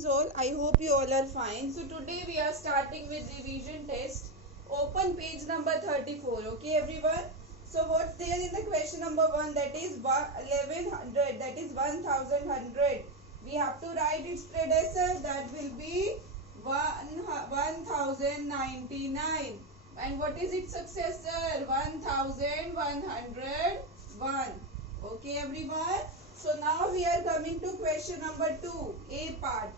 Greetings all. I hope you all are fine. So today we are starting with revision test. Open page number 34. Okay everyone. So what's there in the question number 1, that is 1100, that is 1100. We have to write its predecessor, that will be 1099. And what is its successor? 1101. Okay everyone. So now we are coming to question number 2, A part.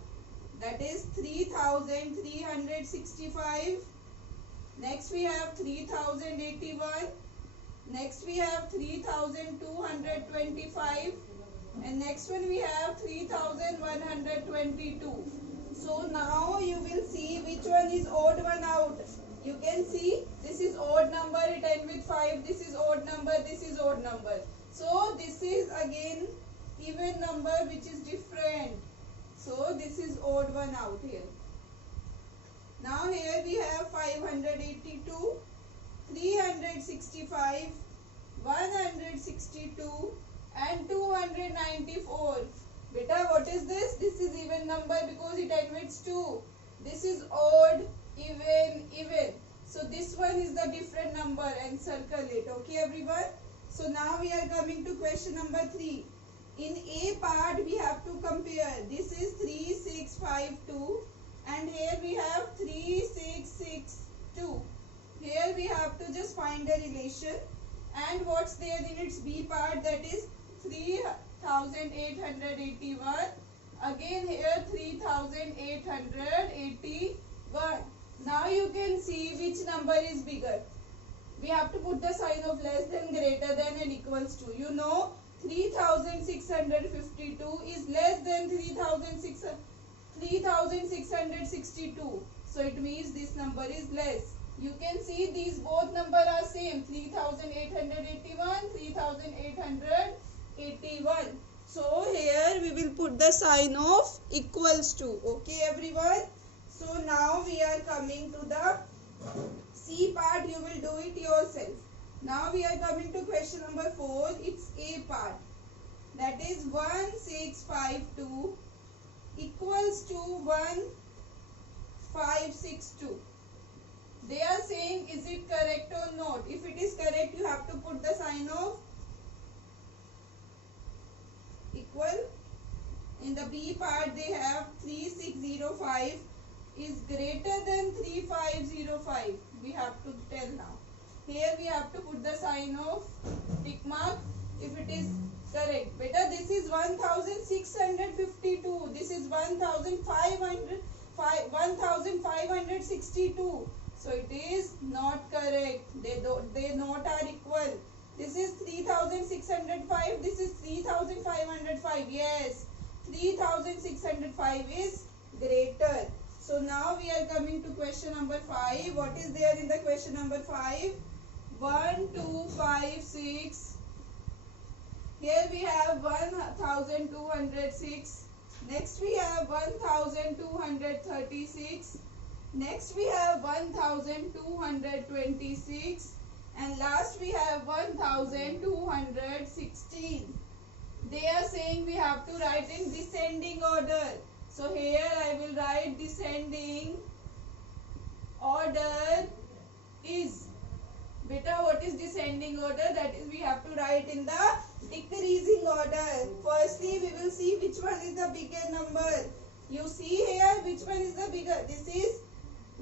That is 3365. Next we have 3081. Next we have 3225. And next one we have 3122. So now you will see which one is odd one out. You can see this is odd number, it ends with 5. This is odd number, this is odd number. So this is again even number which is different. So this is odd one out here. Now here we have 582, 365, 162 and 294. Beta, what is this? This is even number because it ends with 2. This is odd, even, even. So this one is the different number and circle it. Okay everyone. So now we are coming to question number 3. In A part we have to compare. This is 3652 and here we have 3662. Here we have to just find the relation. And what's there in its B part, that is 3881. Again here 3881. Now you can see which number is bigger. We have to put the sign of less than, greater than and equals to. You know 3652 is less than 3662. So it means this number is less. You can see these both numbers are same, 3881, 3881. So here we will put the sign of equals to. Okay everyone. So now we are coming to the C part. You will do it yourself. Now we are coming to question number 4. It's A part. That is 1652 equals to 1562. They are saying is it correct or not. If it is correct, you have to put the sign of equal. In the B part they have 3605 is greater than 3505. We have to tell now. Here we have to put the sign of tick mark if it is correct. Beta, this is 1652. This is 1562. So it is not correct. They not are equal. This is 3605. This is 3505. Yes, 3605 is greater. So now we are coming to question number 5. What is there in the question number 5? 1256. Here we have 1206. Next we have 1236. Next we have 1226. And last we have 1216. They are saying we have to write in descending order. So here I will write descending order is. Beta, what is descending order? That is we have to write in the decreasing order. Firstly we will see which one is the bigger number. You see here which one is the bigger. This is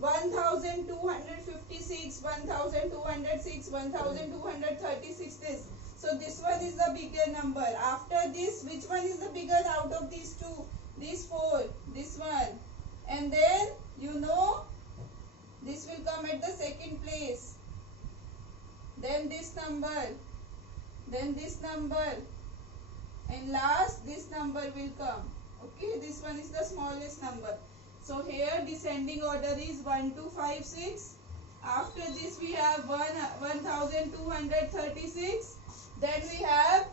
1256, 1206, 1236 this. So this one is the bigger number. After this, which one is the bigger out of these two? These 4, this one. And then you know this will come at the second place. Then this number. Then this number. And last this number will come. Okay, this one is the smallest number. So here descending order is 1256. After this we have 1236. Then we have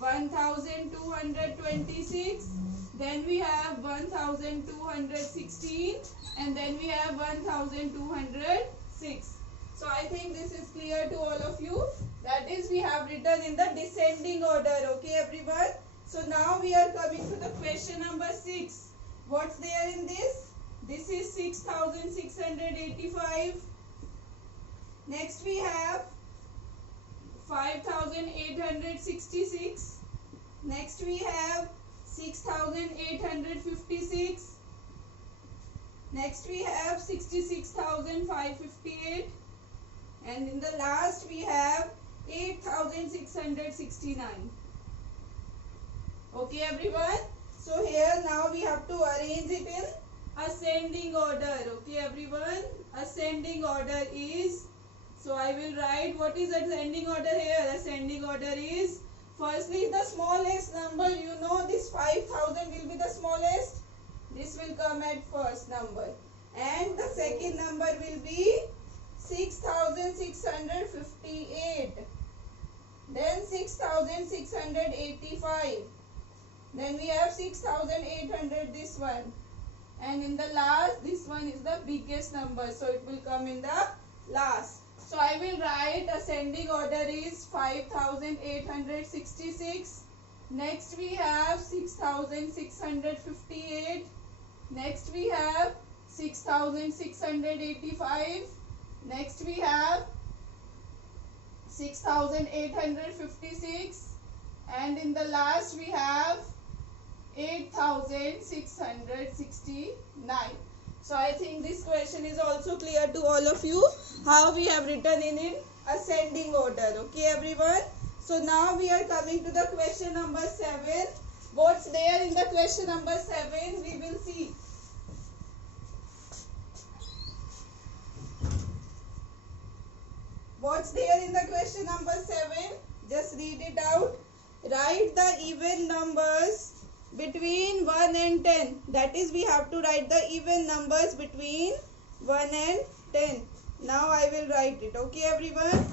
1226. Then we have 1216. And then we have 1206. So I think this is clear to all of you. That is we have written in the descending order. Okay everyone. So now we are coming to the question number 6. What's there in this? This is 6,685. Next we have 5,866. Next we have 6,856. Next we have 66,558. And in the last we have 8,669. Okay everyone. So here now we have to arrange it in ascending order. Okay everyone. Ascending order is, so I will write what is ascending order here. Ascending order is, firstly the smallest number, you know this 5,000 will be the smallest. This will come at first number. And the second number will be 6,658. Then 6,685. Then we have 6,800, this one. And in the last, this one is the biggest number. So it will come in the last. So I will write ascending order is 5,866. Next we have 6,658. Next we have 6,685. Next we have 6,856. And in the last we have 8,669. So I think this question is also clear to all of you, how we have written in ascending order. Okay everyone. So now we are coming to the question number 7. What's there in the question number 7? We will see. What's there in the question number 7? Just read it out. Write the even numbers between 1 and 10. That is, we have to write the even numbers between 1 and 10. Now I will write it. Okay everyone.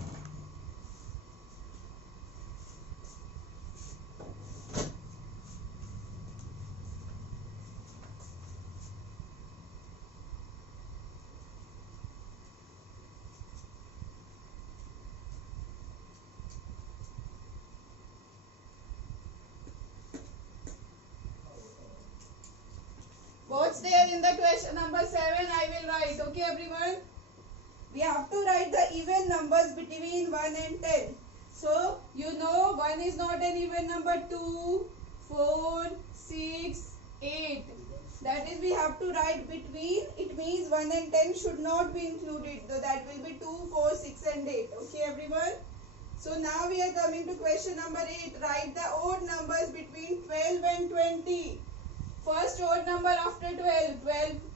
What's there in the question number 7? I will write. Okay everyone. We have to write the even numbers between 1 and 10. So you know 1 is not an even number. 2, 4, 6, 8. That is, we have to write between. It means 1 and 10 should not be included. So that will be 2, 4, 6 and 8. Okay everyone. So now we are coming to question number 8. Write the odd numbers between 12 and 20. First odd number after 12,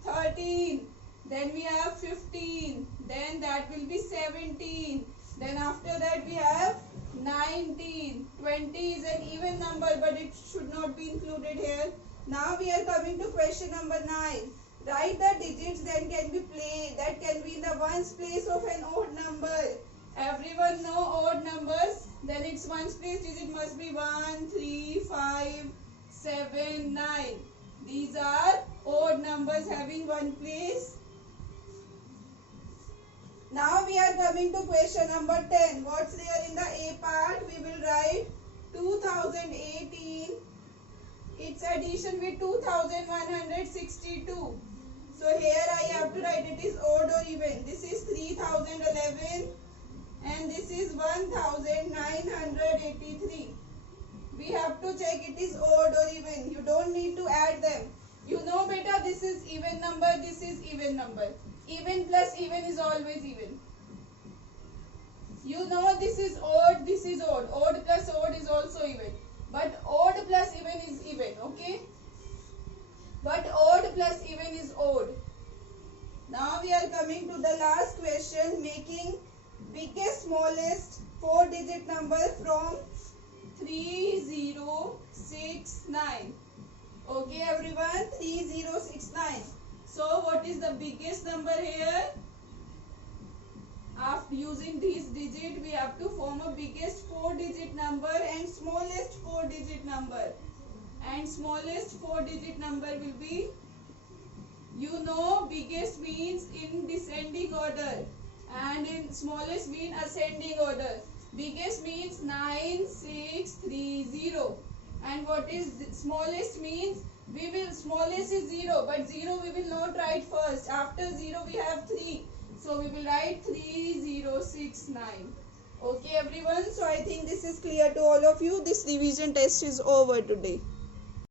13. Then we have 15. Then that will be 17. Then after that we have 19. 20 is an even number, but it should not be included here. Now we are coming to question number 9. Write the digits that can be in the ones place of an odd number. Everyone know odd numbers. Then its ones place digit must be 1, 3, 5, 7, 9. These are odd numbers having one place. Now we are coming to question number 10. What's there in the A part? We will write 2018. Its addition with 2162. So here I have to write it is odd or even. This is 3011 and this is 1983. We have to check it is odd or even. You don't need to add them. You know beta, this is even number, this is even number. Even plus even is always even. You know this is odd, this is odd. Odd plus odd is also even. But odd plus even is even, okay? But odd plus even is odd. Now we are coming to the last question, making biggest smallest 4-digit number from 3069. Okay everyone, 3069. So what is the biggest number here? After using these digits, we have to form a biggest 4-digit number and smallest 4-digit number. And smallest 4-digit number will be, you know, biggest means in descending order and in smallest mean ascending order. Biggest means 9630 and what is smallest means We will, smallest is 0, but 0 we will not write first. After 0 we have 3. So we will write 3069. Okay everyone, so I think this is clear to all of you. This revision test is over today.